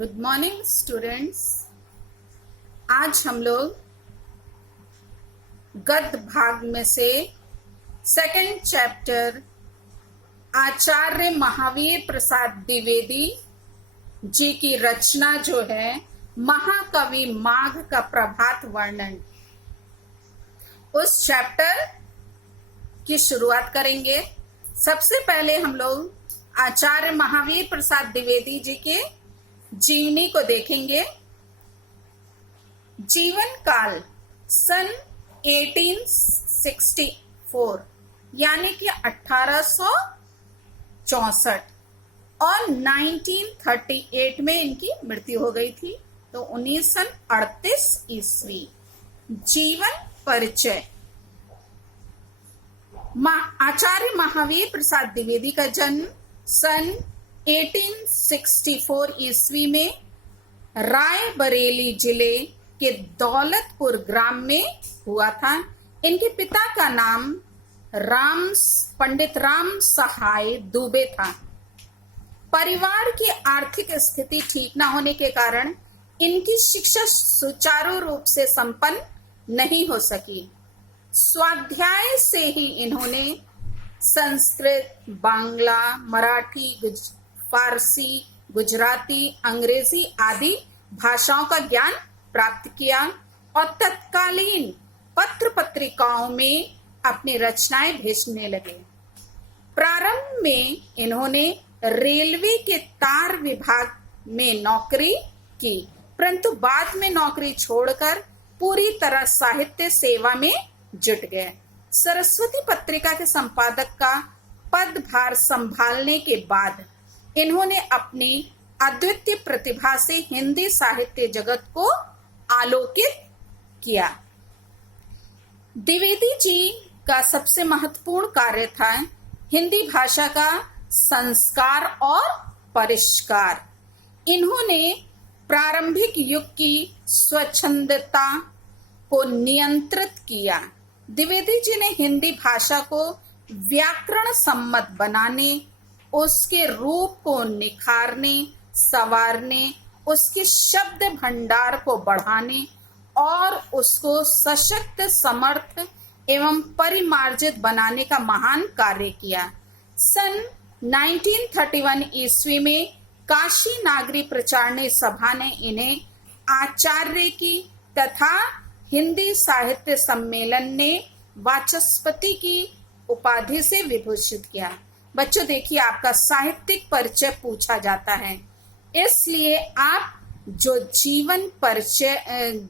Good morning students. आज हम लोग गद्य भाग में से सेकंड चैप्टर आचार्य महावीर प्रसाद द्विवेदी जी की रचना जो है महाकवि माघ का प्रभात वर्णन, उस चैप्टर की शुरुआत करेंगे। सबसे पहले हम लोग आचार्य महावीर प्रसाद द्विवेदी जी के जीवनी को देखेंगे। जीवन काल सन 1864 यानी कि 1864 और 1938 में इनकी मृत्यु हो गई थी, तो 1938 ईस्वी। जीवन परिचय। आचार्य महावीर प्रसाद द्विवेदी का जन्म सन 1864 ईस्वी में रायबरेली जिले के दौलतपुर ग्राम में हुआ था। इनके पिता का नाम पंडित राम सहाय दुबे था। परिवार की आर्थिक स्थिति ठीक न होने के कारण इनकी शिक्षा सुचारू रूप से संपन्न नहीं हो सकी। स्वाध्याय से ही इन्होंने संस्कृत, बांग्ला, मराठी, फारसी, गुजराती, अंग्रेजी आदि भाषाओं का ज्ञान प्राप्त किया और तत्कालीन पत्र पत्रिकाओं में अपनी रचनाएं भेजने लगे। प्रारंभ में इन्होंने रेलवे के तार विभाग में नौकरी की, परंतु बाद में नौकरी छोड़कर पूरी तरह साहित्य सेवा में जुट गए। सरस्वती पत्रिका के संपादक का पदभार संभालने के बाद इन्होंने अपनी अद्वितीय प्रतिभा से हिंदी साहित्य जगत को आलोकित किया। द्विवेदी जी का सबसे महत्वपूर्ण कार्य था हिंदी भाषा का संस्कार और परिष्कार। इन्होंने प्रारंभिक युग की स्वच्छंदता को नियंत्रित किया। द्विवेदी जी ने हिंदी भाषा को व्याकरण सम्मत बनाने, उसके रूप को निखारने, संवारने, उसके शब्द भंडार को बढ़ाने और उसको सशक्त, समर्थ एवं परिमार्जित बनाने का महान कार्य किया। सन 1931 ईस्वी में काशी नागरी प्रचारणी सभा ने इन्हें आचार्य की तथा हिंदी साहित्य सम्मेलन ने वाचस्पति की उपाधि से विभूषित किया। बच्चों देखिए, आपका साहित्यिक परिचय पूछा जाता है, इसलिए आप जो जीवन परिचय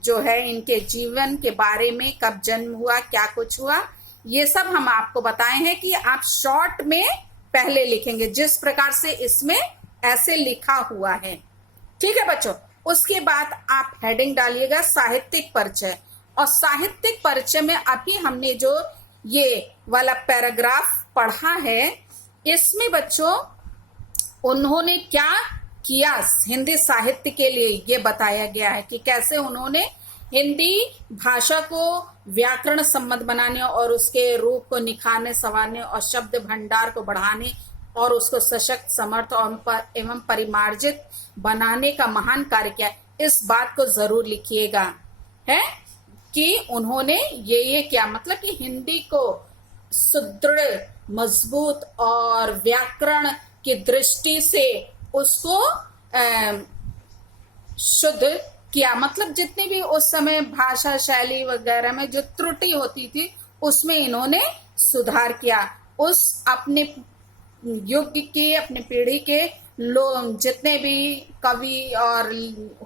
जो है, इनके जीवन के बारे में, कब जन्म हुआ, क्या कुछ हुआ, ये सब हम आपको बताए हैं कि आप शॉर्ट में पहले लिखेंगे, जिस प्रकार से इसमें ऐसे लिखा हुआ है। ठीक है बच्चों। उसके बाद आप हेडिंग डालिएगा साहित्यिक परिचय, और साहित्यिक परिचय में अभी हमने जो ये वाला पैराग्राफ पढ़ा है, इसमें बच्चों उन्होंने क्या किया हिंदी साहित्य के लिए, ये बताया गया है कि कैसे उन्होंने हिंदी भाषा को व्याकरण सम्मत बनाने और उसके रूप को निखारने, संवारने और शब्द भंडार को बढ़ाने और उसको सशक्त, समर्थ और एवं परिमार्जित बनाने का महान कार्य किया। इस बात को जरूर लिखिएगा है कि उन्होंने ये क्या मतलब कि हिंदी को सुदृढ़, मजबूत और व्याकरण की दृष्टि से उसको शुद्ध किया। मतलब जितनी भी उस समय भाषा शैली वगैरह में जो त्रुटि होती थी, उसमें इन्होंने सुधार किया। उस अपने युग की, अपने पीढ़ी के लोग जितने भी कवि और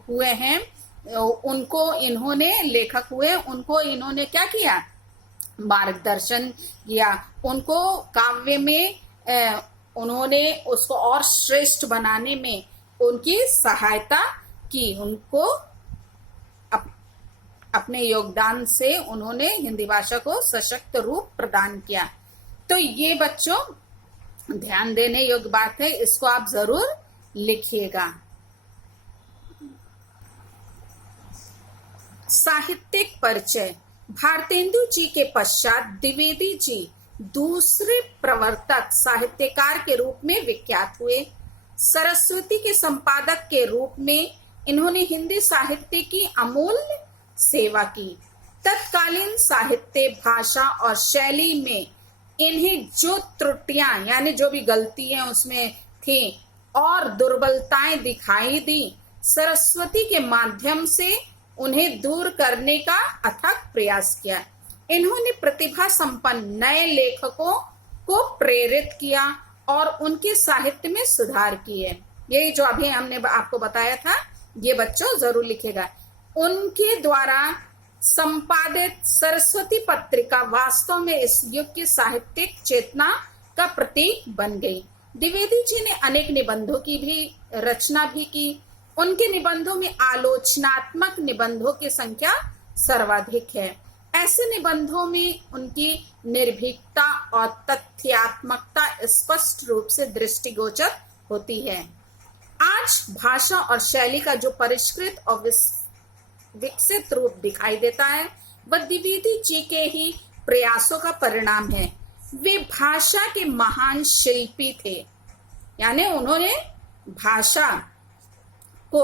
हुए हैं, उनको इन्होंने, लेखक हुए, उनको इन्होंने क्या किया, मार्गदर्शन किया। उनको काव्य में उन्होंने उसको और श्रेष्ठ बनाने में उनकी सहायता की। उनको अपने योगदान से उन्होंने हिंदी भाषा को सशक्त रूप प्रदान किया। तो ये बच्चों ध्यान देने योग्य बात है, इसको आप जरूर लिखिएगा। साहित्यिक परिचय। भारतेंदु जी के पश्चात द्विवेदी जी दूसरे प्रवर्तक साहित्यकार के रूप में विख्यात हुए। सरस्वती के संपादक के रूप में इन्होंने हिंदी साहित्य की अमूल्य सेवा की। तत्कालीन साहित्य, भाषा और शैली में इन्हें जो त्रुटियां यानी जो भी गलतियां उसमें थी और दुर्बलताएं दिखाई दी, सरस्वती के माध्यम से उन्हें दूर करने का अथक प्रयास किया। इन्होंने प्रतिभा संपन्न नए लेखकों को प्रेरित किया और उनके साहित्य में सुधार किए। यही जो अभी हमने आपको बताया था, ये बच्चों जरूर लिखेगा। उनके द्वारा संपादित सरस्वती पत्रिका वास्तव में इस युग की साहित्यिक चेतना का प्रतीक बन गई। द्विवेदी जी ने अनेक निबंधों की भी रचना भी की। उनके निबंधों में आलोचनात्मक निबंधों की संख्या सर्वाधिक है। ऐसे निबंधों में उनकी निर्भीकता और तथ्यात्मकता स्पष्ट रूप से दृष्टिगोचर होती है। आज भाषा और शैली का जो परिष्कृत और विकसित रूप दिखाई देता है, वह द्विवेदी जी के ही प्रयासों का परिणाम है। वे भाषा के महान शिल्पी थे, यानी उन्होंने भाषा को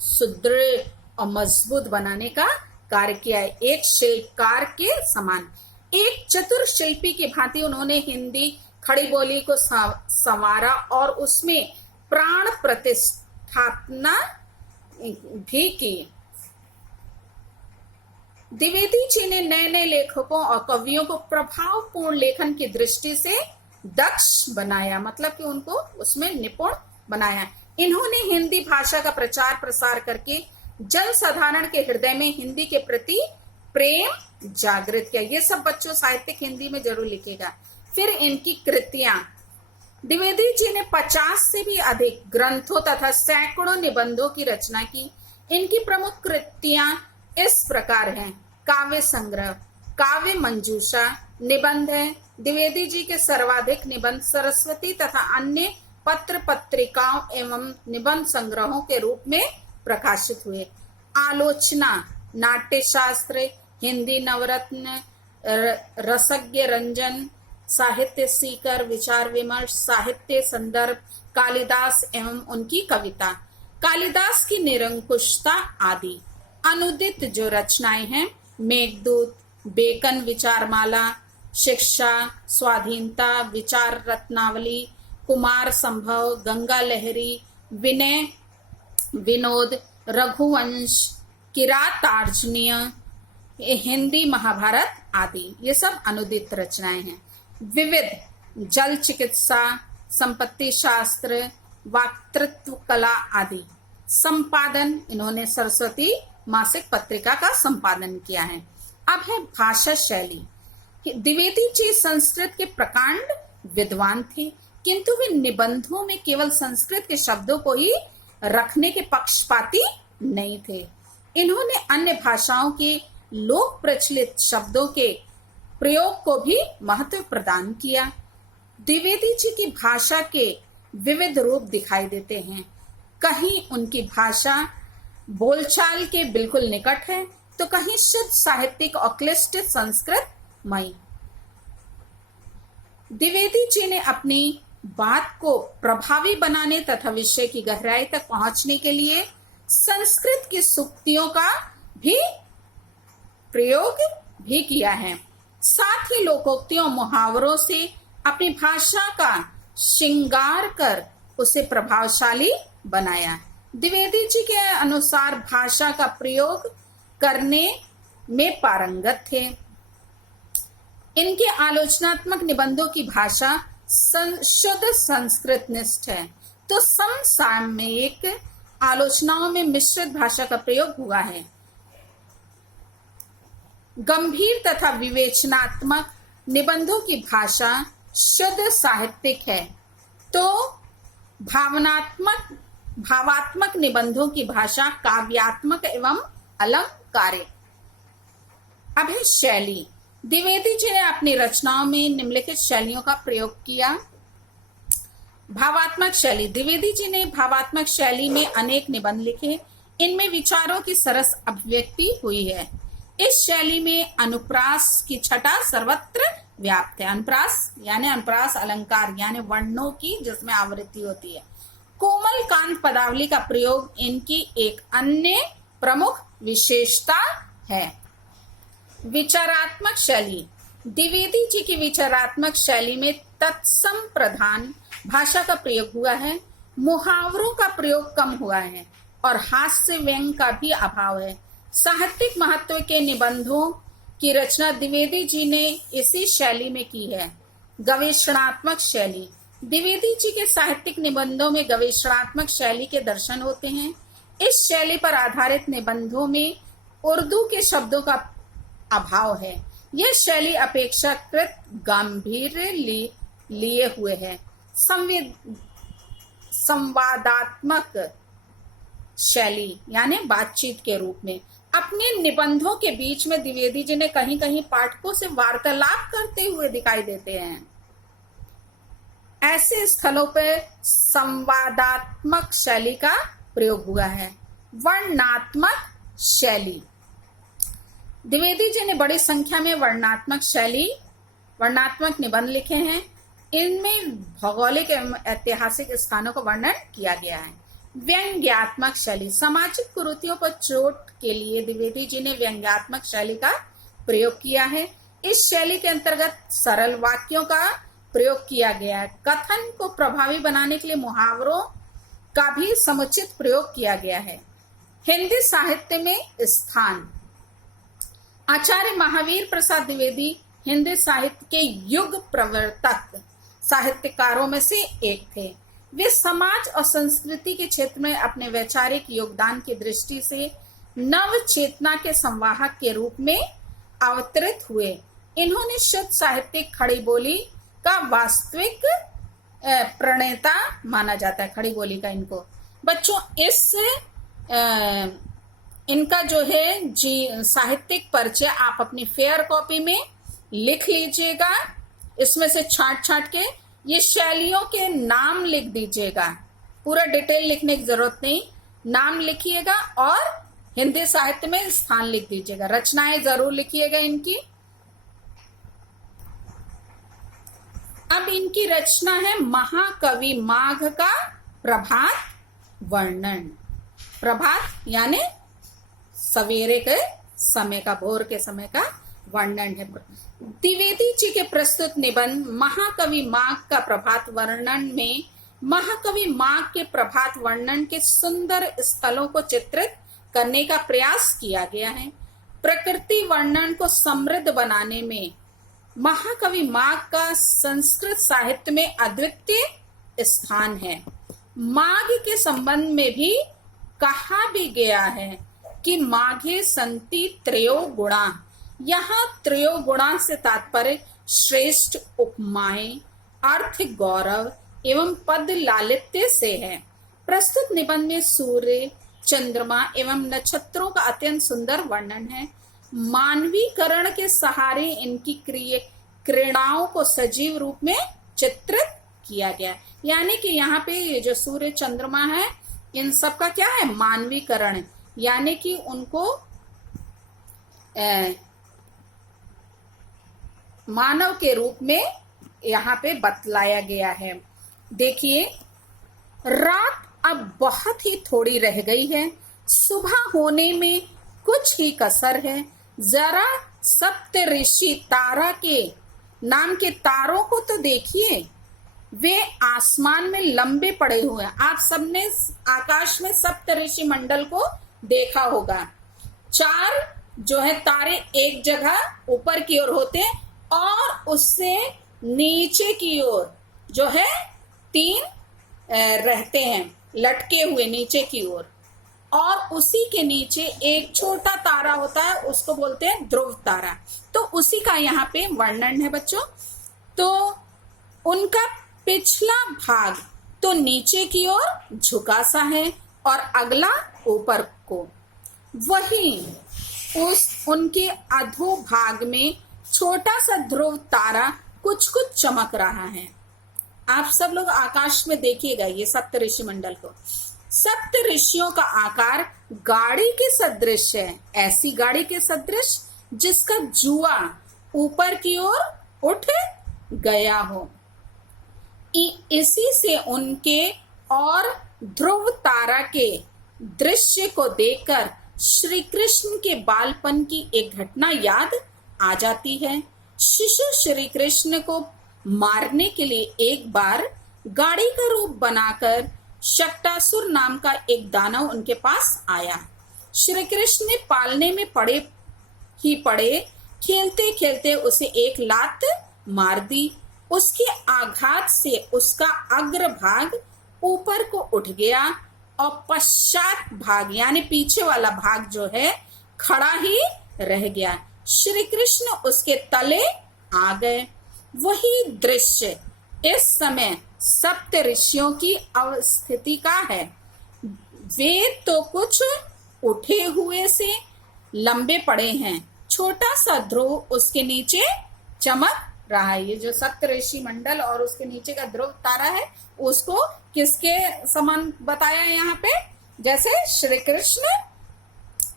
सुदृढ़ और मजबूत बनाने का कार्य किया है, एक शिल्पकार के समान। एक चतुर शिल्पी की भांति उन्होंने हिंदी खड़ी बोली को संवारा और उसमें प्राण प्रतिष्ठापना भी की। द्विवेदी जी ने नए नए लेखकों और कवियों को प्रभावपूर्ण लेखन की दृष्टि से दक्ष बनाया, मतलब कि उनको उसमें निपुण बनाया। इन्होंने हिंदी भाषा का प्रचार प्रसार करके जन साधारण के हृदय में हिंदी के प्रति प्रेम जागृत किया। ये सब बच्चों साहित्यिक हिंदी में जरूर लिखेगा। फिर इनकी कृतियां, द्विवेदी जी ने 50 से भी अधिक ग्रंथों तथा सैकड़ों निबंधों की रचना की। इनकी प्रमुख कृतियां इस प्रकार हैं: काव्य संग्रह, काव्य मंजूषा, निबंध है। द्विवेदी जी के सर्वाधिक निबंध सरस्वती तथा अन्य पत्र पत्रिकाओं एवं निबंध संग्रहों के रूप में प्रकाशित हुए। आलोचना, नाट्य शास्त्र, हिंदी नवरत्न, रसज्ञ रंजन, साहित्य सीकर, विचार विमर्श, साहित्य संदर्भ, कालिदास एवं उनकी कविता, कालिदास की निरंकुशता आदि। अनुदित जो रचनाएं हैं: मेघदूत, बेकन विचारमाला, शिक्षा, स्वाधीनता, विचार रत्नावली, कुमार संभव, गंगा लहरी, विनय विनोद, रघुवंश, किरातार्जनीय, हिंदी महाभारत आदि, ये सब अनुदित रचनाएं हैं। विविध, जल चिकित्सा, संपत्ति शास्त्र, वक्तृत्व कला आदि। संपादन, इन्होंने सरस्वती मासिक पत्रिका का संपादन किया है। अब है भाषा शैली। द्विवेदी जी संस्कृत के प्रकांड विद्वान थे, किंतु वे निबंधों में केवल संस्कृत के शब्दों को ही रखने के पक्षपाती नहीं थे। इन्होंने अन्य भाषाओं के लोक प्रचलित शब्दों के प्रयोग को भी महत्व प्रदान किया। द्विवेदी जी की भाषा के विविध रूप दिखाई देते हैं। कहीं उनकी भाषा बोलचाल के बिल्कुल निकट है, तो कहीं शुद्ध साहित्यिक और क्लिष्ट संस्कृतमयी। द्विवेदी जी ने अपनी बात को प्रभावी बनाने तथा विषय की गहराई तक पहुंचने के लिए संस्कृत की सूक्तियों का भी प्रयोग भी किया है। साथ ही लोकोक्तियों मुहावरों से अपनी भाषा का श्रृंगार कर उसे प्रभावशाली बनाया। द्विवेदी जी के अनुसार भाषा का प्रयोग करने में पारंगत थे। इनके आलोचनात्मक निबंधों की भाषा शुद्ध संस्कृत निष्ठ है, तो समसामयिक आलोचनाओं में मिश्रित भाषा का प्रयोग हुआ है। गंभीर तथा विवेचनात्मक निबंधों की भाषा शुद्ध साहित्यिक है, तो भावात्मक निबंधों की भाषा काव्यात्मक एवं अलंकारिक। अब है शैली। द्विवेदी जी ने अपनी रचनाओं में निम्नलिखित शैलियों का प्रयोग किया। भावात्मक शैली। द्विवेदी जी ने भावात्मक शैली में अनेक निबंध लिखे। इनमें विचारों की सरस अभिव्यक्ति हुई है। इस शैली में अनुप्रास की छटा सर्वत्र व्याप्त है। अनुप्रास यानी अनुप्रास अलंकार यानी वर्णों की जिसमें आवृत्ति होती है। कोमल कांत पदावली का प्रयोग इनकी एक अन्य प्रमुख विशेषता है। विचारात्मक शैली। द्विवेदी जी की विचारात्मक शैली में तत्सम प्रधान भाषा का प्रयोग हुआ है, मुहावरों का प्रयोग कम हुआ है और हास्य व्यंग का भी अभाव है। साहित्यिक महत्व के निबंधों की रचना द्विवेदी जी ने इसी शैली में की है। गवेषणात्मक शैली। द्विवेदी जी के साहित्यिक निबंधों में गवेषणात्मक शैली के दर्शन होते हैं। इस शैली पर आधारित निबंधों में उर्दू के शब्दों का अभाव है। यह शैली अपेक्षाकृत गंभीर लिए हुए है। संवादात्मक शैली यानी बातचीत के रूप में अपने निबंधों के बीच में द्विवेदी जी ने कहीं कहीं पाठकों से वार्तालाप करते हुए दिखाई देते हैं। ऐसे स्थलों पर संवादात्मक शैली का प्रयोग हुआ है। वर्णनात्मक शैली। द्विवेदी जी ने बड़ी संख्या में वर्णनात्मक निबंध लिखे हैं। इनमें भौगोलिक एवं ऐतिहासिक स्थानों का वर्णन किया गया है। व्यंग्यात्मक शैली। सामाजिक कुरीतियों पर चोट के लिए द्विवेदी जी ने व्यंग्यात्मक शैली का प्रयोग किया है। इस शैली के अंतर्गत सरल वाक्यों का प्रयोग किया गया है। कथन को प्रभावी बनाने के लिए मुहावरों का भी समुचित प्रयोग किया गया है। हिंदी साहित्य में स्थान। आचार्य महावीर प्रसाद द्विवेदी हिंदी साहित्य के युग प्रवर्तक साहित्यकारों में से एक थे। वे समाज और संस्कृति के क्षेत्र में अपने वैचारिक योगदान की दृष्टि से नव चेतना के संवाहक के रूप में अवतरित हुए। इन्होंने शुद्ध साहित्यिक खड़ी बोली का वास्तविक प्रणेता माना जाता है। खड़ी बोली का इनको बच्चों इनका जो है जी साहित्यिक परिचय आप अपनी फेयर कॉपी में लिख लीजिएगा। इसमें से छांट के ये शैलियों के नाम लिख दीजिएगा। पूरा डिटेल लिखने की जरूरत नहीं, नाम लिखिएगा और हिंदी साहित्य में स्थान लिख दीजिएगा। रचनाएं जरूर लिखिएगा इनकी। अब इनकी रचना है महाकवि माघ का प्रभात वर्णन। प्रभात यानी सवेरे के समय का, भोर के समय का वर्णन है। द्विवेदी जी के प्रस्तुत निबंध महाकवि माघ का प्रभात वर्णन में महाकवि माघ के प्रभात वर्णन के सुंदर स्थलों को चित्रित करने का प्रयास किया गया है। प्रकृति वर्णन को समृद्ध बनाने में महाकवि माघ का संस्कृत साहित्य में अद्वितीय स्थान है। माघ के संबंध में भी कहा भी गया है कि माघे संति त्रयो गुणा। यहाँ त्रयो गुणा से तात्पर्य श्रेष्ठ उपमाएं, अर्थ गौरव एवं पद लालित्य से है। प्रस्तुत निबंध में सूर्य, चंद्रमा एवं नक्षत्रों का अत्यंत सुंदर वर्णन है। मानवीकरण के सहारे इनकी क्रीड़ाओं को सजीव रूप में चित्रित किया गया। यानी कि यहाँ पे ये जो सूर्य चंद्रमा है इन सब का क्या है, मानवीकरण, यानी कि उनको मानव के रूप में यहाँ पे बतलाया गया है। देखिए, रात अब बहुत ही थोड़ी रह गई है, सुबह होने में कुछ ही कसर है। जरा सप्त ऋषि तारा के नाम के तारों को तो देखिए, वे आसमान में लंबे पड़े हुए हैं। आप सबने आकाश में सप्त ऋषि मंडल को देखा होगा। 4 जो है तारे एक जगह ऊपर की ओर होते हैं और उससे नीचे की ओर जो है 3 रहते हैं लटके हुए नीचे की ओर, और उसी के नीचे एक छोटा तारा होता है, उसको बोलते हैं ध्रुव तारा। तो उसी का यहाँ पे वर्णन है बच्चों। तो उनका पिछला भाग तो नीचे की ओर झुका सा है और अगला ऊपर को। वहीं उनके अधोभाग में छोटा सा ध्रुव तारा कुछ कुछ चमक रहा है। आप सब लोग आकाश में देखिएगा ये सप्त ऋषि मंडल को। सप्त ऋषियों का आकार गाड़ी के सदृश है, ऐसी गाड़ी के सदृश जिसका जुआ ऊपर की ओर उठ गया हो। इसी से उनके और ध्रुव तारा के दृश्य को देखकर श्री कृष्ण के बालपन की एक घटना याद आ जाती है। शिशु श्री कृष्ण को मारने के लिए एक बार गाड़ी का रूप बनाकर शक्टासुर नाम का एक दानव उनके पास आया। श्री कृष्ण ने पालने में पड़े खेलते खेलते उसे एक लात मार दी। उसके आघात से उसका अग्रभाग ऊपर को उठ गया और पश्चात भाग यानी पीछे वाला भाग जो है खड़ा ही रह गया। श्री कृष्ण उसके तले आ गए। वही दृश्य इस समय सप्त ऋषियों की अवस्थिति का है। वे तो कुछ उठे हुए से लंबे पड़े हैं, छोटा सा ध्रुव उसके नीचे चमक रहा है। ये जो सप्त ऋषि मंडल और उसके नीचे का ध्रुव तारा है उसको किसके समान बताया है यहाँ पे? जैसे श्री कृष्ण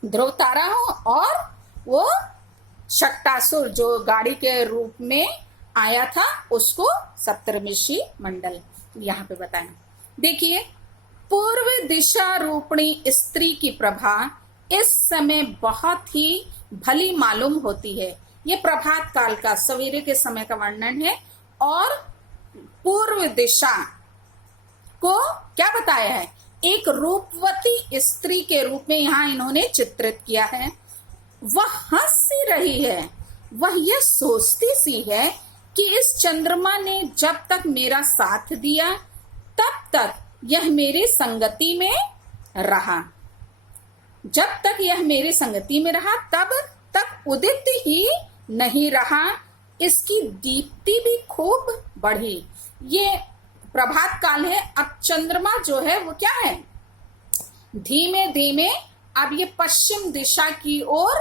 ध्रुव तारा हो और वो शक्टासुर जो गाड़ी के रूप में आया था उसको सप्तऋषि मंडल यहाँ पे बताएं। देखिए, पूर्व दिशा रूपणी स्त्री की प्रभा इस समय बहुत ही भली मालूम होती है। ये प्रभात काल का सवेरे के समय का वर्णन है और पूर्व दिशा को क्या बताया है? एक रूपवती स्त्री के रूप में यहाँ इन्होंने चित्रित किया है। वह हंस सी रही है। वह यह सोचती सी है कि इस चंद्रमा ने जब तक मेरा साथ दिया तब तक यह मेरी संगति में रहा। जब तक यह मेरी संगति में रहा तब तक उदित ही नहीं रहा, इसकी दीप्ति भी खूब बढ़ी। ये प्रभात काल है। अब चंद्रमा जो है वो क्या है? धीमे धीमे अब ये पश्चिम दिशा की ओर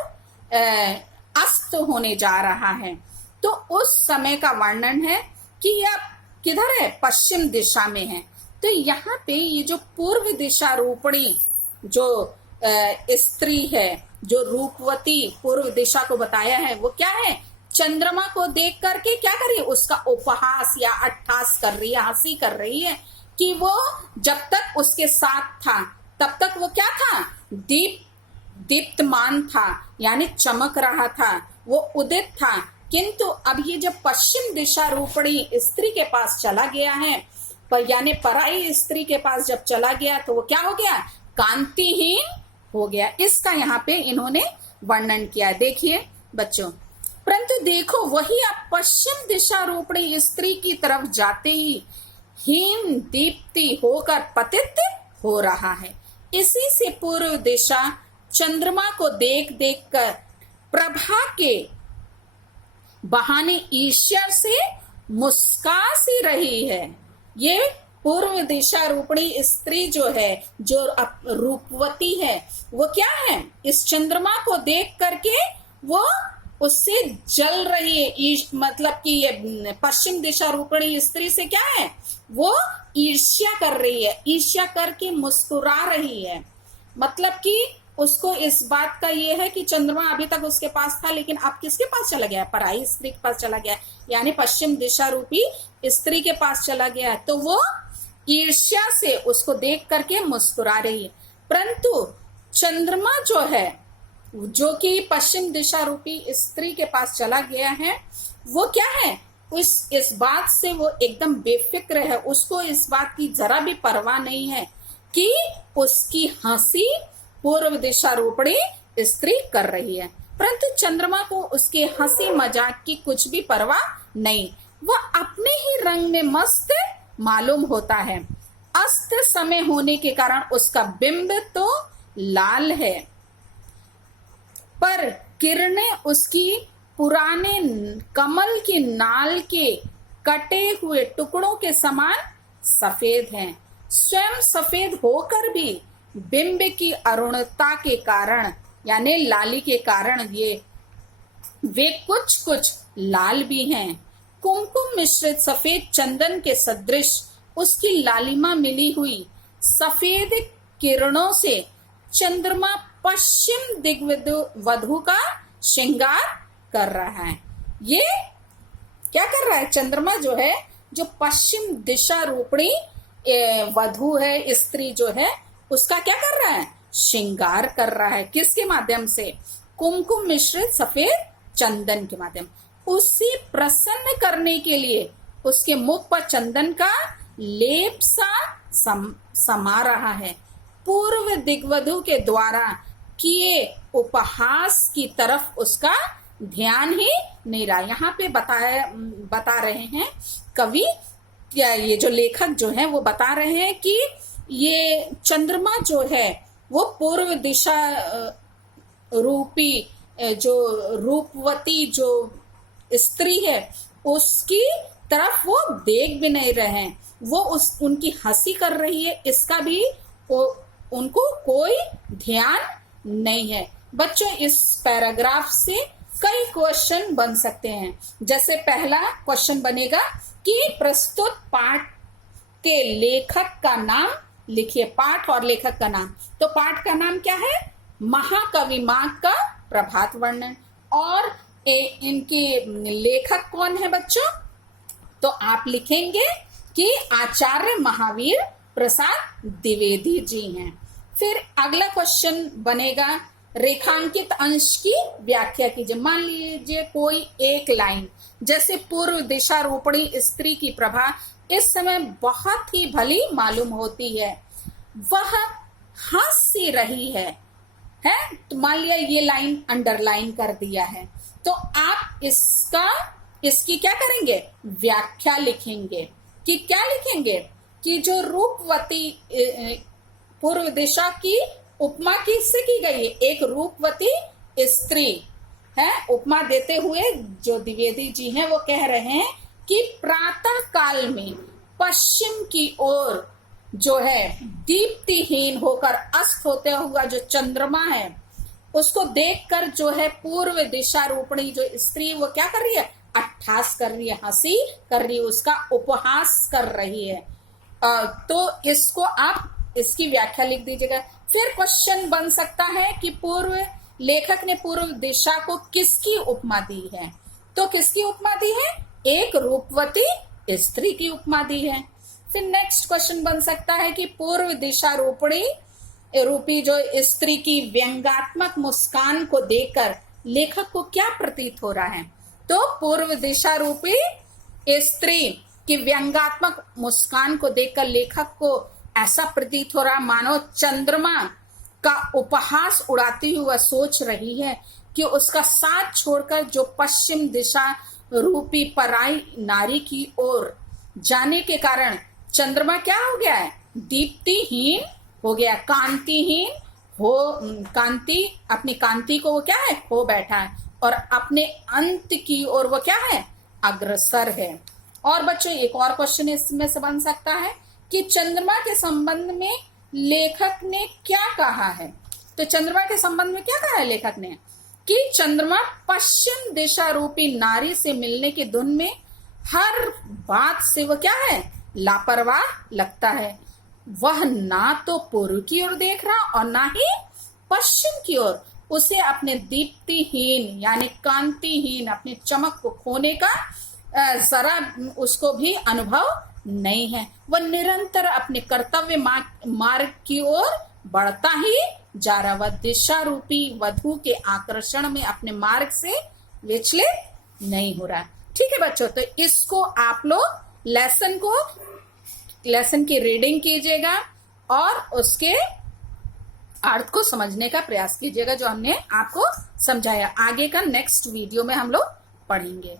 अस्त होने जा रहा है। तो उस समय का वर्णन है कि यह किधर है? पश्चिम दिशा में है। तो यहाँ पे ये जो पूर्व दिशा रूपणी जो स्त्री है, जो रूपवती पूर्व दिशा को बताया है, वो क्या है? चंद्रमा को देख करके क्या कर रही है? उसका उपहास या अट्ठास कर रही है, हंसी कर रही है कि वो जब तक उसके साथ था तब तक वो क्या था? दीप्तमान था, यानी चमक रहा था, वो उदित था। किंतु अब ये जब पश्चिम दिशा रूपणी स्त्री के पास चला गया है, पर यानी पराई स्त्री के पास जब चला गया तो वो क्या हो गया? कांतिहीन हो गया। इसका यहाँ पे इन्होंने वर्णन किया। देखिए बच्चों, परंतु देखो वही अब पश्चिम दिशा रूपणी स्त्री की तरफ जाते ही हीन दीप्ति होकर पतित हो रहा है। इसी से पूर्व दिशा चंद्रमा को देख देख कर प्रभा के बहाने ईर्ष्या से मुस्का सी रही है। ये पूर्व दिशा रूपणी स्त्री जो है, जो रूपवती है, वो क्या है? इस चंद्रमा को देख करके वो उससे जल रही है। मतलब कि ये पश्चिम दिशा रूपणी स्त्री से क्या है? वो ईर्ष्या कर रही है, ईर्ष्या करके मुस्कुरा रही है। मतलब कि उसको इस बात का ये है कि चंद्रमा अभी तक उसके पास था, लेकिन अब किसके पास चला गया? पराई स्त्री के पास चला गया, यानी पश्चिम दिशा रूपी स्त्री के पास चला गया। तो वो ईर्ष्या से उसको देख करके मुस्कुरा रही है। परंतु चंद्रमा जो है, जो कि पश्चिम दिशा रूपी स्त्री के पास चला गया है, वो क्या है? इस बात से वो एकदम बेफिक्र है। उसको इस बात की जरा भी परवाह नहीं है कि उसकी हंसी पूर्व दिशा रूपणी स्त्री कर रही है। परंतु चंद्रमा को उसके हंसी मजाक की कुछ भी परवाह नहीं। वह अपने ही रंग में मस्त मालूम होता है। अस्त समय होने के कारण उसका बिंब तो लाल है, पर किरणें उसकी पुराने कमल की नाल के कटे हुए टुकड़ों के समान सफेद हैं। स्वयं सफेद होकर भी बिंब की अरुणता के कारण, यानी लाली के कारण, ये वे कुछ कुछ लाल भी हैं। कुमकुम मिश्रित सफेद चंदन के सदृश उसकी लालिमा मिली हुई सफेद किरणों से चंद्रमा पश्चिम दिग्वधु का श्रृंगार कर रहा है। ये क्या कर रहा है? चंद्रमा जो है, जो पश्चिम दिशा रूपणी वधु है, स्त्री जो है, उसका क्या कर रहा है? श्रृंगार कर रहा है। किसके माध्यम से? कुमकुम मिश्रित सफेद चंदन के माध्यम। उसे प्रसन्न करने के लिए उसके मुख पर चंदन का लेप सा समा रहा है। पूर्व दिग्वधु के द्वारा किए उपहास की तरफ उसका ध्यान ही नहीं रहा। यहाँ पे बता रहे हैं कवि, ये जो लेखक जो है वो बता रहे हैं कि ये चंद्रमा जो है वो पूर्व दिशा रूपी जो रूपवती जो स्त्री है उसकी तरफ वो देख भी नहीं रहे हैं, वो उनकी हंसी कर रही है, इसका भी उनको कोई ध्यान नहीं है। बच्चों, इस पैराग्राफ से कई क्वेश्चन बन सकते हैं। जैसे पहला क्वेश्चन बनेगा कि प्रस्तुत पाठ के लेखक का नाम लिखिए। पाठ और लेखक का नाम, तो पाठ का नाम क्या है? महाकवि माघ का प्रभात वर्णन। और इनके लेखक कौन है बच्चों? तो आप लिखेंगे कि आचार्य महावीर प्रसाद द्विवेदी जी हैं। फिर अगला क्वेश्चन बनेगा रेखांकित अंश की व्याख्या कीजिए। मान लीजिए कोई एक लाइन, जैसे पूर्व दिशा रूपणी स्त्री की प्रभा इस समय बहुत ही भली मालूम होती है, वह हंस सी रही है। तो मान लिया ये लाइन अंडरलाइन कर दिया है, तो आप इसकी क्या करेंगे? व्याख्या लिखेंगे। कि क्या लिखेंगे? कि जो रूपवती पूर्व दिशा की उपमा किससे की गई है? एक रूपवती स्त्री है। उपमा देते हुए जो द्विवेदी जी हैं वो कह रहे हैं कि प्रातः काल में पश्चिम की ओर जो है दीप्तिहीन होकर अस्त होते हुआ जो चंद्रमा है उसको देखकर जो है पूर्व दिशा रूपणी जो स्त्री वो क्या कर रही है? अट्ठास कर रही है, हंसी कर रही है, उसका उपहास कर रही है। तो इसको आप इसकी व्याख्या लिख दीजिएगा। फिर क्वेश्चन बन सकता है कि पूर्व लेखक ने पूर्व दिशा को किसकी उपमा दी है? तो किसकी उपमा दी है? एक रूपवती स्त्री की उपमा दी है। फिर नेक्स्ट क्वेश्चन बन सकता है कि पूर्व दिशा रूपी जो स्त्री की व्यंग्यात्मक मुस्कान को देखकर लेखक को क्या प्रतीत हो रहा है? तो पूर्व दिशा रूपी स्त्री की व्यंग्यात्मक मुस्कान को देखकर लेखक को ऐसा प्रतीत हो रहा मानो चंद्रमा का उपहास उड़ाती हुई वह सोच रही है कि उसका साथ छोड़कर जो पश्चिम दिशा रूपी पराई नारी की ओर जाने के कारण चंद्रमा क्या हो गया है? दीप्तिहीन हो गया, कांतिहीन हो, अपनी कांति को वो क्या है? खो बैठा है और अपने अंत की ओर वो क्या है? अग्रसर है। और बच्चों एक और क्वेश्चन इसमें से बन सकता है कि चंद्रमा के संबंध में लेखक ने क्या कहा है? तो चंद्रमा के संबंध में क्या कहा है लेखक ने? कि चंद्रमा पश्चिम दिशा रूपी नारी से मिलने की धुन में हर बात से वो क्या है? लापरवाह लगता है। वह ना तो पूर्व की ओर देख रहा और ना ही पश्चिम की ओर। उसे अपने दीप्तिहीन यानी कांतिहीन अपनी चमक को खोने का जरा उसको भी अनुभव नहीं है। वह निरंतर अपने कर्तव्य मार्ग की ओर बढ़ता ही जा रहा। वह दिशा रूपी वधु के आकर्षण में अपने मार्ग से विचलित नहीं हो रहा। ठीक है बच्चों, तो इसको आप लोग लेसन की रीडिंग कीजिएगा और उसके अर्थ को समझने का प्रयास कीजिएगा जो हमने आपको समझाया। आगे का नेक्स्ट वीडियो में हम लोग पढ़ेंगे।